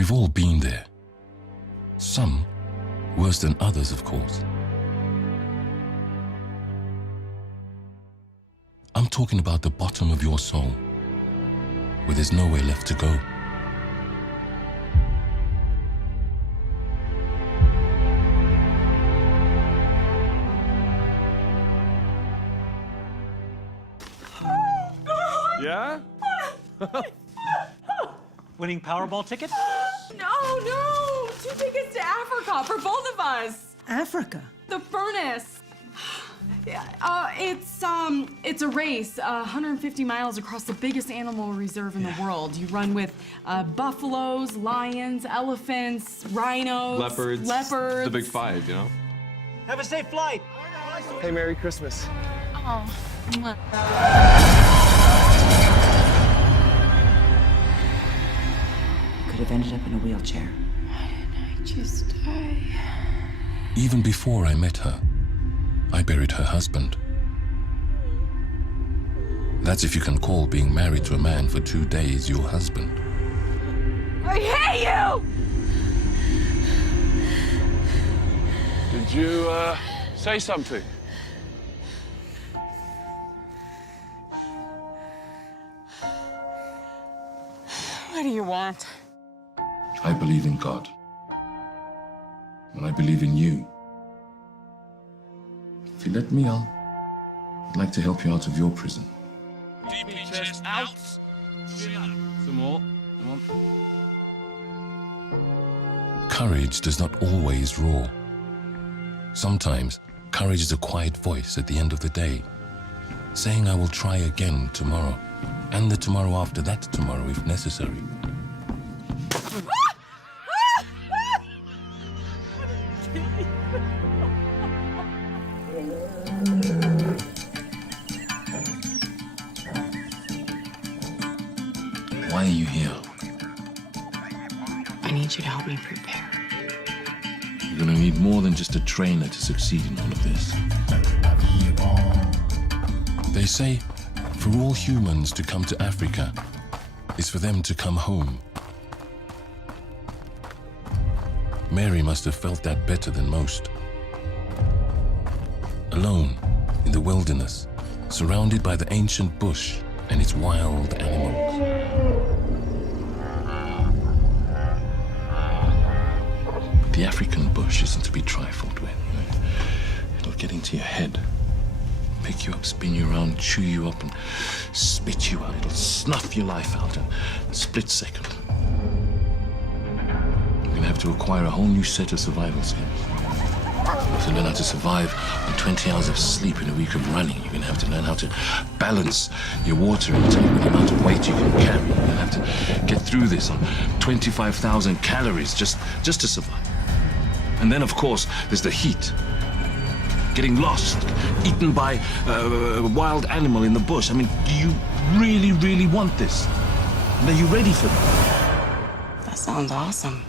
We've all been there. Some worse than others, of course. I'm talking about the bottom of your soul, where there's nowhere left to go. Yeah? Winning Powerball ticket? No, 2 tickets to Africa for both of us. Africa? The furnace. It's a race, 150 miles across the biggest animal reserve in the world. You run with buffaloes, lions, elephants, rhinos, Leopards. The big five, you know? Have a safe flight. Hey, Merry Christmas. Could have ended up in a wheelchair. I just die. Even before I met her, I buried her husband. That's if you can call being married to a man for 2 days your husband. I hate you! Did you, say something? What do you want? I believe in God. And I believe in you. If you let me, I'd like to help you out of your prison. Chest out. Some more. Come on. Courage does not always roar. Sometimes, courage is a quiet voice at the end of the day, saying I will try again tomorrow, and the tomorrow after that tomorrow if necessary. Why are you here? I need you to help me prepare. You're gonna need more than just a trainer to succeed in all of this. They say, for all humans to come to Africa is for them to come home. Mary must have felt that better than most. Alone in the wilderness, surrounded by the ancient bush and its wild animals. The African bush isn't to be trifled with. You know? It'll get into your head, pick you up, spin you around, chew you up, and spit you out. It'll snuff your life out in a split second. You're gonna have to acquire a whole new set of survival skills. You have to learn how to survive on 20 hours of sleep in a week of running. You're gonna have to learn how to balance your water intake with the amount of weight you can carry. You're gonna have to get through this on 25,000 calories just to survive. And then, of course, there's the heat. Getting lost, eaten by a wild animal in the bush. I mean, do you really, really want this? And are you ready for that? That sounds awesome.